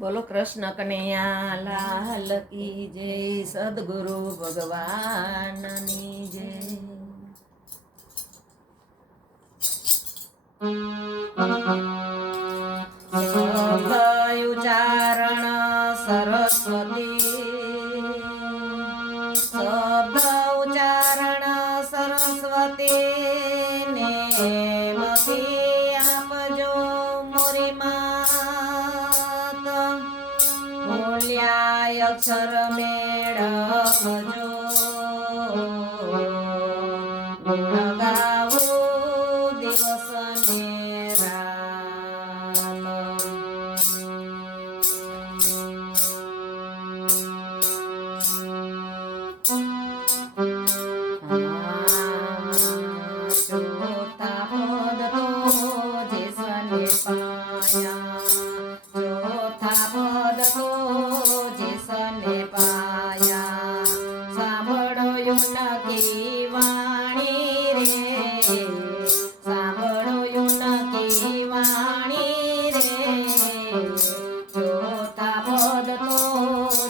બોલો કૃષ્ણ કનૈયા લાલ કી જય, સદગુરુ ભગવાનની જય. શબ્દ ઉચ્ચારણ સરસ્વતી, શબ્દ ઉચ્ચારણ સરસ્વતી ને મતી આપજો મોરી માત, બોલ્યા અક્ષર મેળવજો, ગુણ ગાવું દિવસ ને રાત. ચોથા પદ તો જેસને પાયા, ચોથા પદ તો જેસને પાયા, સાંભળો યુનકી વાણી રે, સાંભળો યુનકી વાણી રે, ચોથા પદ તો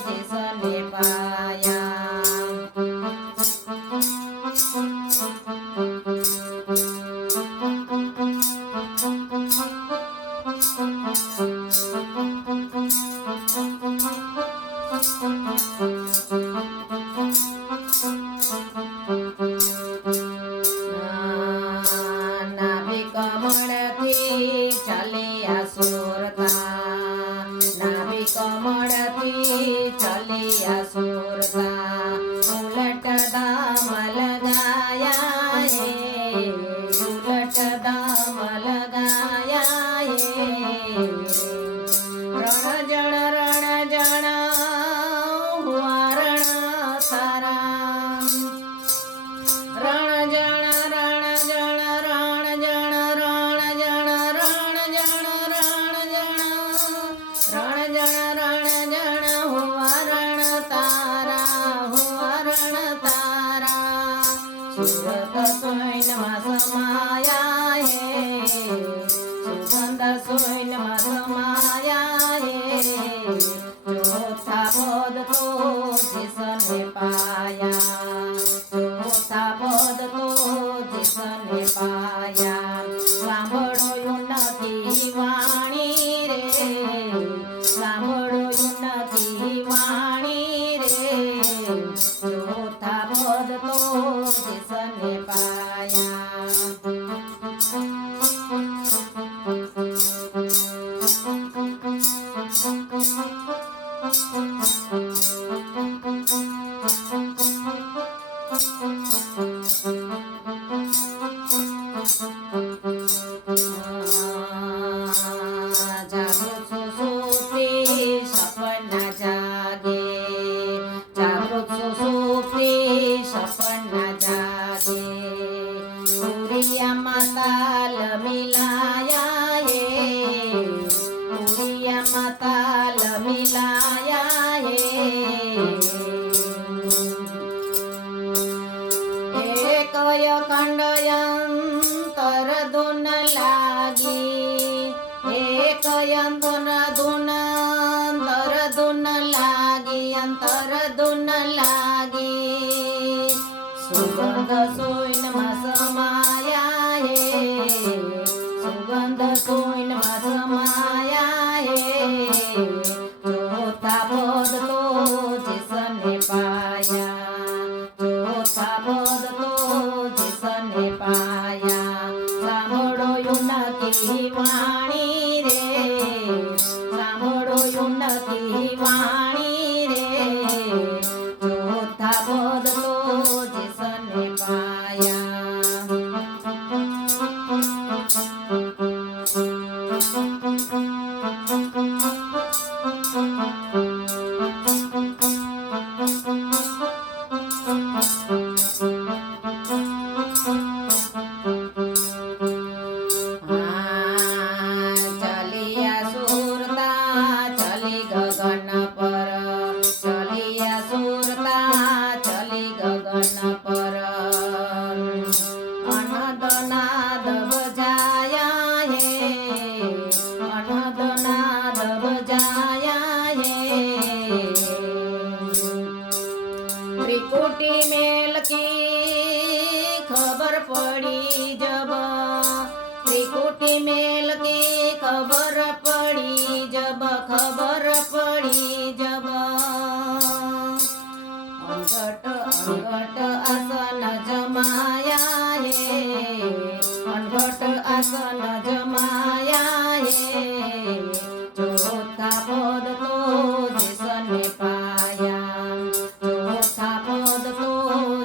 જેસને પાયા. નાભી કમળથી ચાલ્યા સુરતા, નાભી કમળથી ચાલ્યા સુરતા, ઉલટ દામ લગાયા હે, ઉલટ દામ લગાયા હે, રણ જણ હુઆરણ તારા, રણ જણ સુરત સોયનમાં સમાયા હે, સુગંધ સોયનમાં સમાયા હે, ચોથા પદ તો જેસને પાયા, ચોથા પદ તો જેસને પાયા. સાંભળો યુનકી વાણી રે, સાંભળો યુનકી વાણી રે, ચોથા પદ તો જેસને પાયા. જાગૃત સુસુપ્તિ સપના જાગે, જાગૃત સુસુપ્તિ સપના જાગે, સૂર્યમાં તાલ મિલાયા હે, સૂર્યમાં તાલ મિલાયા હે, એકય ખંડયંતર ધૂન લાગી, એકય ધૂન અંતર ધૂન લાગી, અંતર ધૂન લાગી, સુગંધ સોયનમાં સમાયા હે, સુગંધ સોયનમાં સમાયા હે, ચોથા પદ તો જેસને પાયા, ચોથા પદ તો જેસને પાયા. સાંભળો યુનકી વાણી રે, સાંભળો યુનકી વાણી રે, ચોથા પદ તો જેસને પાયા. ચાલિયા સુરતા ચલી ગગન પર, ચાલિયા સુરતા ચલી ગગન પર, અનદનાદ બજાયા હે, અનદનાદ બજાયા मोटी मेल की खबर पड़ी जब अनघट अनघट आसन जमाया है अनघट आसन जमाया है चौथा पद तो जिसने पाया चौथा पद तो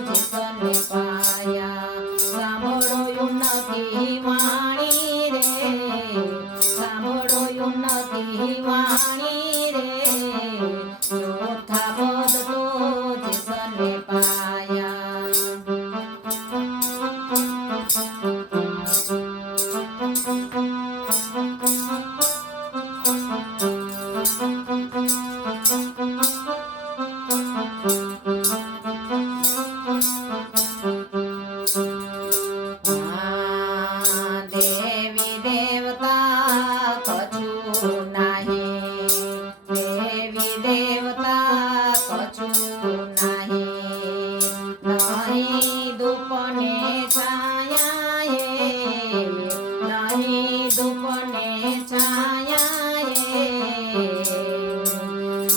जिसने पाया સાંભળોયું નથી વાણી રે સાંભળોયું નથી વાણી રે ચોથા પદ તો જીસને પાયા દેવી દેવતા કછું નહીં દેવી દેવતા કછું નહીં નહીં દુપને છાયા નહીં દુપને છાયા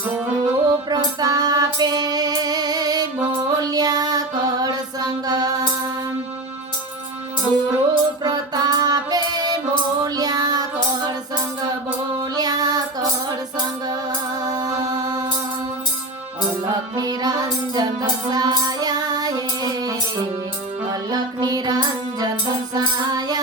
ગુરુ પ્રતાપે બોલ્યા કળસંગ ગુરુ પ્રતાપે બોલ્યા કળસંગ અલખ નિરંજન દર્શાયા અલખ નિરંજન દર્શાયા